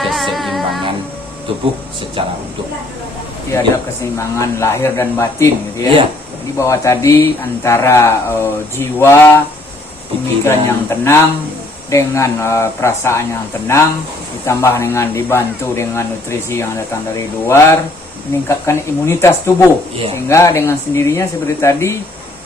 keseimbangan tubuh secara utuh. Ya, ada keseimbangan lahir dan batin gitu ya. Jadi bahwa tadi antara jiwa, pemikiran yang tenang dengan perasaan yang tenang, ditambah dengan dibantu dengan nutrisi yang datang dari luar, meningkatkan imunitas tubuh. Sehingga dengan sendirinya seperti tadi,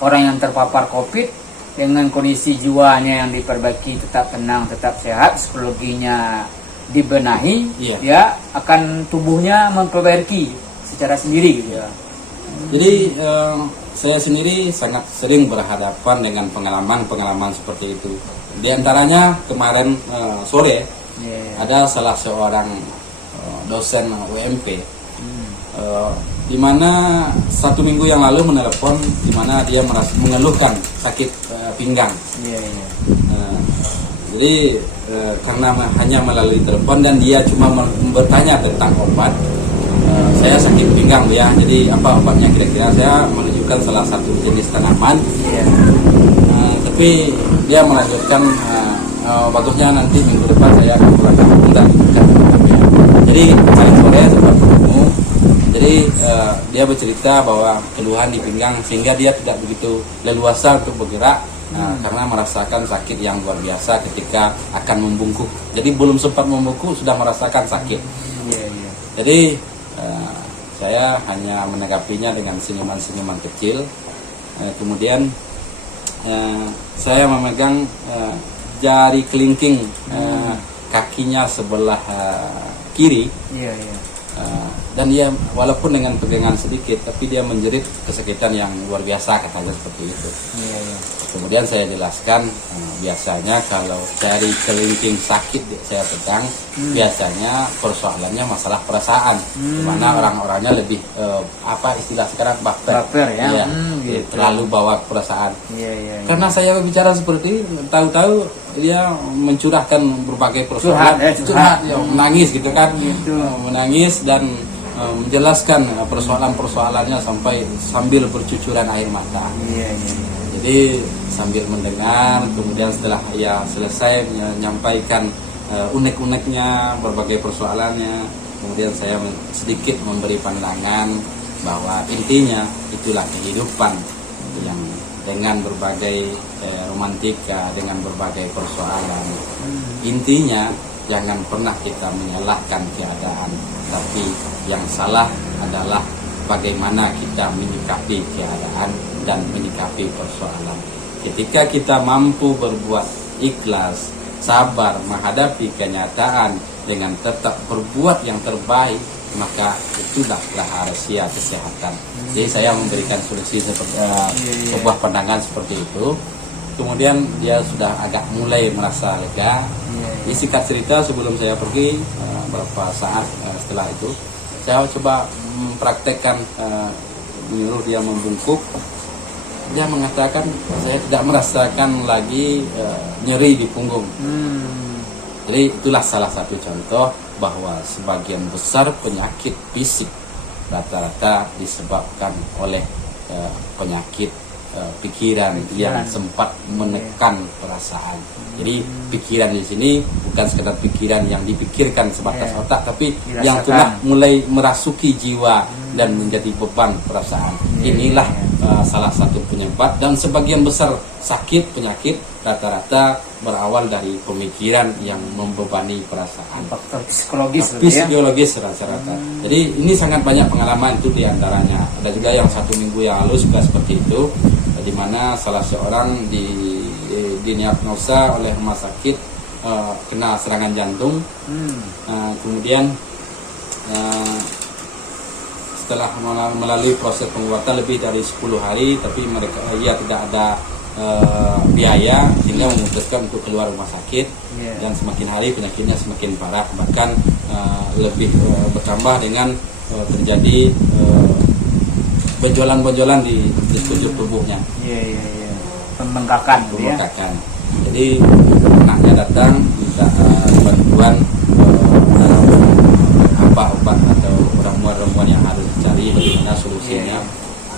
orang yang terpapar COVID dengan kondisi jiwanya yang diperbaiki, tetap tenang, tetap sehat, psikologinya dibenahi, ya akan tubuhnya memperbaiki secara sendiri gitu ya. Jadi saya sendiri sangat sering berhadapan dengan pengalaman-pengalaman seperti itu. Di antaranya kemarin sore ada salah seorang dosen UMP di mana 1 minggu yang lalu menelpon, di mana dia mengeluhkan sakit pinggang. Jadi karena hanya melalui telepon dan dia cuma bertanya tentang obat, saya sakit pinggang ya, jadi apa obatnya kira-kira. Saya menunjukkan salah satu jenis tanaman, tapi dia melanjutkan bagusnya nanti minggu depan saya akan pulang kampung dan jadi kemarin sore sempat ketemu. Jadi dia bercerita bahwa keluhan di pinggang sehingga dia tidak begitu leluasa untuk bergerak karena merasakan sakit yang luar biasa ketika akan membungkuk. Jadi belum sempat membungkuk sudah merasakan sakit. Jadi saya hanya menanggapinya dengan senyuman-senyuman kecil. Kemudian saya memegang jari kelingking kakinya sebelah kiri. Dan dia walaupun dengan pegangan sedikit, tapi dia menjerit kesakitan yang luar biasa, katanya seperti itu. Kemudian saya jelaskan, biasanya kalau jari kelingking sakit saya pegang, biasanya persoalannya masalah perasaan, dimana orang-orangnya lebih apa istilah sekarang baper ya, gitu. Terlalu bawa perasaan. Karena saya berbicara seperti itu, tahu-tahu dia mencurahkan berbagai persoalan, curhat, menangis gitu kan, menangis dan menjelaskan persoalan-persoalannya sambil bercucuran air mata. Jadi sambil mendengar, kemudian setelah ia selesai menyampaikan unek-uneknya, berbagai persoalannya, kemudian saya sedikit memberi pandangan bahwa intinya itulah kehidupan yang dengan berbagai romantika, dengan berbagai persoalan. Intinya jangan pernah kita menyalahkan keadaan, tapi yang salah adalah bagaimana kita menyikapi keadaan dan menyikapi persoalan. Ketika kita mampu berbuat ikhlas, sabar menghadapi kenyataan dengan tetap berbuat yang terbaik, maka itulah rahasia kesehatan. Jadi saya memberikan solusi seperti sebuah pandangan seperti itu. Kemudian dia sudah agak mulai merasa lega. Di singkat cerita, sebelum saya pergi beberapa saat setelah itu, saya coba mempraktekkan menyuruh dia membungkuk. Dia mengatakan saya tidak merasakan lagi nyeri di punggung. Jadi itulah salah satu contoh bahwa sebagian besar penyakit fisik rata-rata disebabkan oleh penyakit pikiran yang sempat menekan perasaan. Jadi pikiran di sini bukan sekedar pikiran yang dipikirkan sebatas otak, tapi yang telah mulai merasuki jiwa dan menjadi beban perasaan. Inilah salah satu penyebab, dan sebagian besar sakit penyakit rata-rata berawal dari pemikiran yang membebani perasaan. Faktor psikologis, fisiologis rata-rata. Jadi ini sangat banyak pengalaman itu diantaranya. Ada juga yang 1 minggu yang lalu juga seperti itu, di mana salah seorang didiagnosa oleh rumah sakit kena serangan jantung. Kemudian setelah melalui proses pengobatan lebih dari 10 hari, tapi ia tidak ada biaya, sehingga memutuskan untuk keluar rumah sakit. Dan semakin hari penyakitnya semakin parah, bahkan lebih bertambah dengan terjadi benjolan-benjolan di sekujur tubuhnya. Pembengkakan. Jadi anaknya datang minta bantuan apa obat atau ramuan-ramuan yang harus dicari, bagaimana solusinya.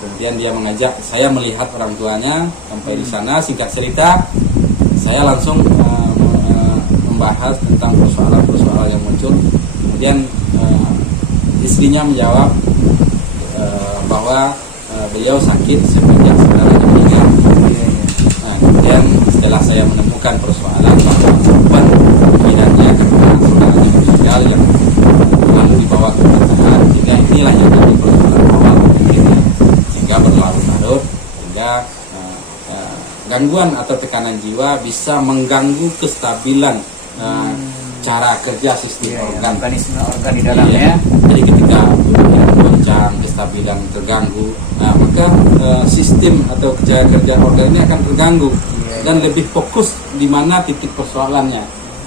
Kemudian dia mengajak saya melihat orang tuanya sampai di sana. Singkat cerita, saya langsung membahas tentang persoalan-persoalan yang muncul. Kemudian istrinya menjawab bahwa beliau sakit semenjak saudaranya meninggal. Nah, kemudian setelah saya menemukan persoalan bahwa korban pidananya karena saudaranya meninggal yang lalu dibawa ke pengadilan, sehingga inilah yang jadi persoalan awal sehingga berlarut-larut hingga gangguan atau tekanan jiwa bisa mengganggu kestabilan cara kerja sistem organ, mekanisme organ di dalamnya. Jadi ketika goncang, kestabilan terganggu, maka sistem atau kerja organ ini akan terganggu dan lebih fokus di mana titik persoalannya.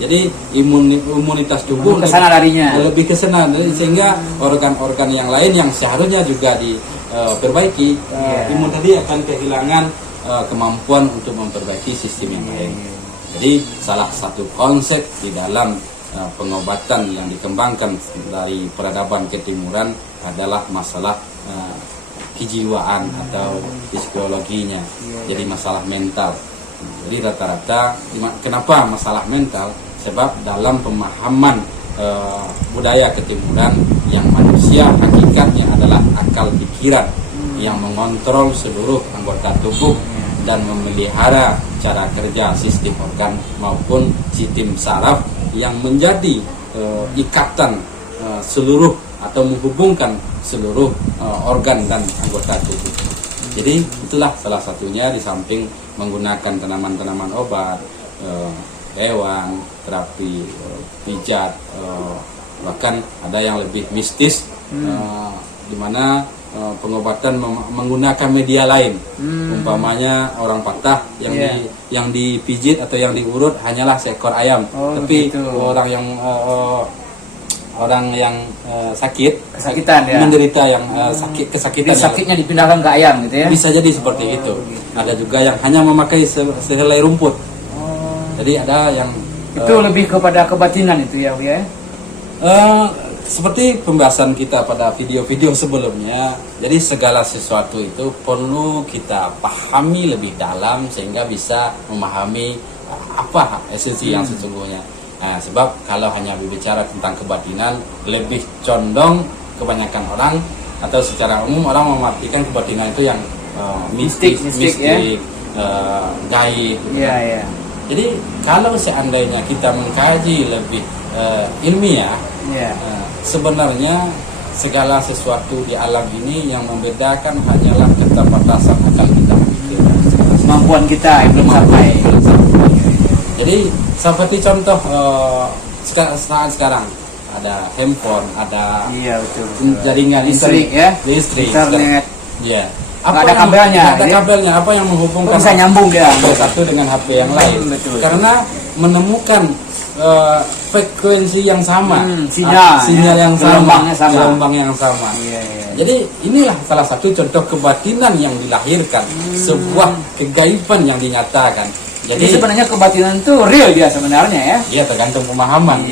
Jadi imunitas tubuh lebih ke sana sehingga organ-organ yang lain yang seharusnya juga diperbaiki, imun tadi akan kehilangan kemampuan untuk memperbaiki sistem yang lain. Jadi salah satu konsep di dalam pengobatan yang dikembangkan dari peradaban ketimuran adalah masalah kejiwaan atau psikologinya. Jadi masalah mental. Jadi rata-rata kenapa masalah mental? Sebab dalam pemahaman budaya ketimuran yang manusia hakikatnya adalah akal pikiran yang mengontrol seluruh anggota tubuh dan memelihara cara kerja sistem organ maupun sistem saraf yang menjadi ikatan seluruh atau menghubungkan seluruh organ dan anggota tubuh. Jadi itulah salah satunya di samping menggunakan tanaman-tanaman obat, hewan, terapi pijat, bahkan ada yang lebih mistis di mana pengobatan menggunakan media lain. Umpamanya orang patah yang dipijit atau yang diurut hanyalah seekor ayam, tapi gitu. orang yang kesakitan menderita yang kesakitan. Jadi sakitnya dipindahkan ke ayam gitu ya. Bisa jadi seperti itu. Gitu. Ada juga yang hanya memakai sehelai rumput. Jadi ada yang itu lebih kepada kebatinan itu ya, ya. Seperti pembahasan kita pada video-video sebelumnya, jadi segala sesuatu itu perlu kita pahami lebih dalam sehingga bisa memahami apa esensi yang sesungguhnya. Nah, sebab kalau hanya berbicara tentang kebatinan, lebih condong kebanyakan orang atau secara umum orang memartikan kebatinan itu yang mistik, gaib. Yeah. Jadi kalau seandainya kita mengkaji lebih ilmiah, sebenarnya segala sesuatu di alam ini yang membedakan hanyalah keterbatasan akal kita, kemampuan kita yang belum sampai. Jadi seperti contoh saat sekarang ada handphone, ada jaringan listrik, internet, ada kabelnya, apa yang menghubungkan bisa nyambung ya satu dengan HP yang lain? Karena menemukan frekuensi yang sama, sinyal yang sama, gelombang yang sama. Jadi inilah salah satu contoh kebatinan yang dilahirkan, sebuah kegaiban yang dinyatakan. Jadi sebenarnya kebatinan itu real dia sebenarnya ya. Iya, tergantung pemahaman.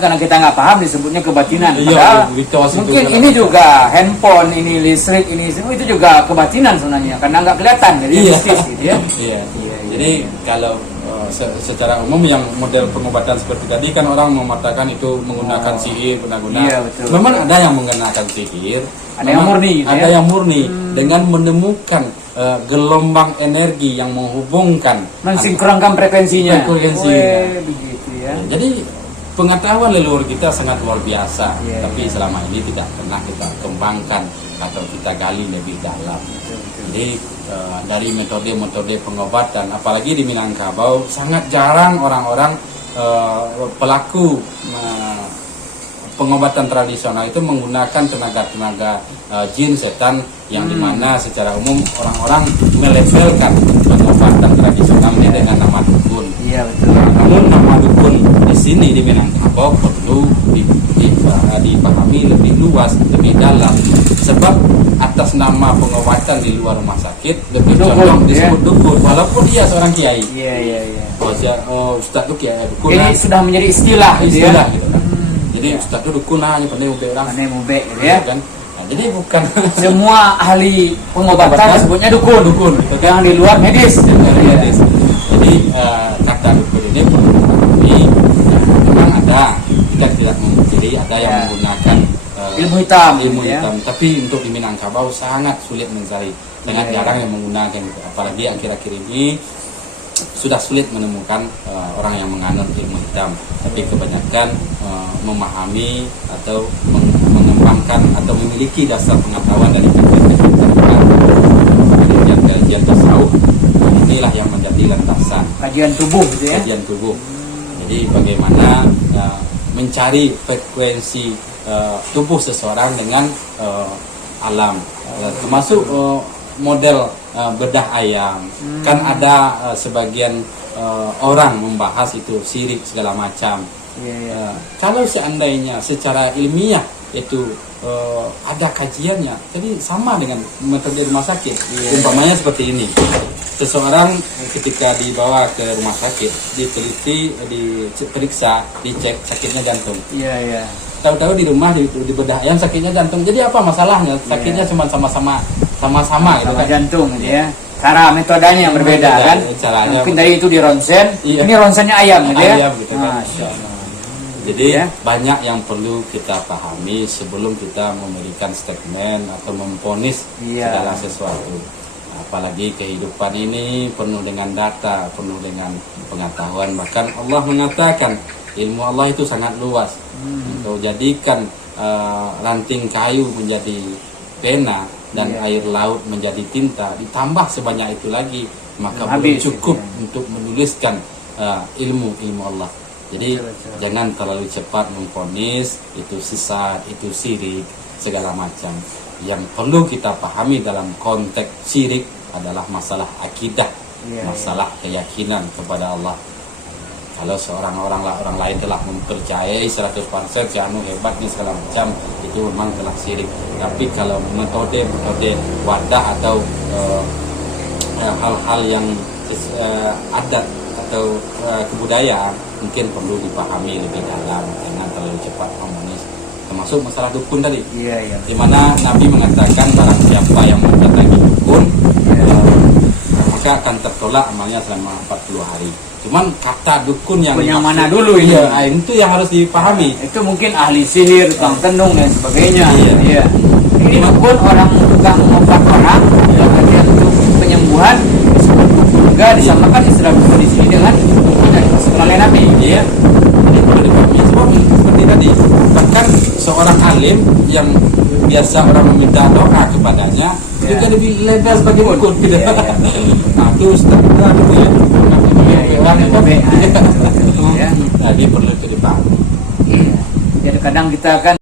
Karena kita nggak paham disebutnya kebatinan. Mungkin ini juga handphone, ini listrik, ini semua itu juga kebatinan sebenarnya karena nggak kelihatan jadi mistis gitu ya. Jadi kalau secara umum yang model pengobatan seperti tadi kan orang mengatakan itu menggunakan sihir, memang ada yang menggunakan sihir, ada yang murni, ada yang murni dengan menemukan gelombang energi yang menghubungkan, mensinkronkan frekuensinya. Begitu ya. Jadi pengetahuan leluhur kita sangat luar biasa, tapi selama ini tidak pernah kita kembangkan atau kita gali lebih dalam. Jadi dari metode-metode pengobatan, apalagi di Minangkabau sangat jarang orang-orang pelaku pengobatan tradisional itu menggunakan tenaga-tenaga jin setan yang dimana secara umum orang-orang melabelkan pengobatan tradisional ini dengan nama dukun. Iya betul. Namun nama dukun di sini di Minangkabau perlu dipahami lebih luas, lebih dalam. Sebab atas nama pengobatan di luar rumah sakit lebih condong disebut dukun, walaupun dia seorang kiai. Iya. Ustaz itu kiai dukun. Ini sudah menjadi istilah gitu kan. Jadi ustaz itu dukun hanya pandai ube orang. Pandai ube gitu ya. Kan? Nah, Jadi bukan Semua ahli pengobatan Pengobatan. sebutnya dukun. dukun. Yang di luar medis. Medis. Jadi kata dukun ini perlu dipahami. Memang ada, kita tidak memungkiri ada yang Ya. menggunakan Ilmu hitam, ilmu ya. hitam. Tapi untuk di Minangkabau sangat sulit mencari, sangat Ya, ya. jarang yang menggunakan itu. Apalagi akhir-akhir ini sudah sulit menemukan orang yang menganut ilmu hitam. Tapi kebanyakan memahami atau mengembangkan atau memiliki dasar pengetahuan dari kajian tasawuf. Inilah yang menjadi landasan Kajian tubuh gitu ya. kajian tubuh. Jadi bagaimana mencari frekuensi tubuh seseorang dengan alam, termasuk model bedah ayam. Kan ada sebagian orang membahas itu sirik segala macam. Iya, iya. Kalau seandainya secara ilmiah itu ada kajiannya, jadi sama dengan metode rumah sakit. Umpamanya seperti ini, seseorang ketika dibawa ke rumah sakit, diteliti, diperiksa, dicek sakitnya jantung. Iya, iya. Tahu-tahu di rumah di bedah ayam sakitnya jantung. Jadi apa masalahnya? Sakitnya cuma sama-sama gitu Sama kan. jantung gitu ya. Cara metodenya yang berbeda Berbeda, kan. caranya. Mungkin tadi itu di ronsen, Iya. ini ronsennya ayam gitu ya. Ayam gitu kan. Masya Allah. Jadi Ya. banyak yang perlu kita pahami sebelum kita memberikan statement atau memvonis Iya. segala sesuatu. Apalagi kehidupan ini penuh dengan data, penuh dengan pengetahuan. Bahkan Allah mengatakan ilmu Allah itu sangat luas. Untuk jadikan ranting kayu menjadi pena dan Iya. air laut menjadi tinta, ditambah sebanyak itu lagi, maka belum Habis cukup itu ya. untuk menuliskan ilmu Allah. Jadi Betul. jangan terlalu cepat memvonis itu sesat, itu syirik, segala macam. Yang perlu kita pahami dalam konteks syirik adalah masalah akidah, Iya, masalah keyakinan kepada Allah. Kalau orang lain telah mempercayai 100% si anu hebatnya segala macam, itu memang telah syirik. Tapi kalau metode wadah atau hal-hal yang adat atau kebudayaan mungkin perlu dipahami lebih dalam, jangan terlalu cepat harmonis. Termasuk masalah dukun tadi, Iya, iya. di mana Nabi mengatakan barang siapa yang mendatangi dukun maka akan tertolak amalnya selama 40 hari. Cuman kata dukun yang Dukun yang dimaksud- mana dulu ini? Iya, itu yang harus dipahami. Itu mungkin ahli sihir, tukang tenung dan sebagainya. Iya. Iya. Ini pun orang tukang ngobat orang, yang bagian untuk penyembuhan juga disamakan istilah dukun di sini dengan oleh Nabi. Iya. Jadi perlu dipahami sebab seperti tadi, bahkan seorang alim yang biasa orang meminta doa kepadanya Iya. juga lebih lebar sebagai dukun gitu. Iya, iya. Nah, itu Ustaz kita gitu ya. Iya, iya. Iya. Ya. Jadi perlu dipahami. Iya. Jadi kadang kita kan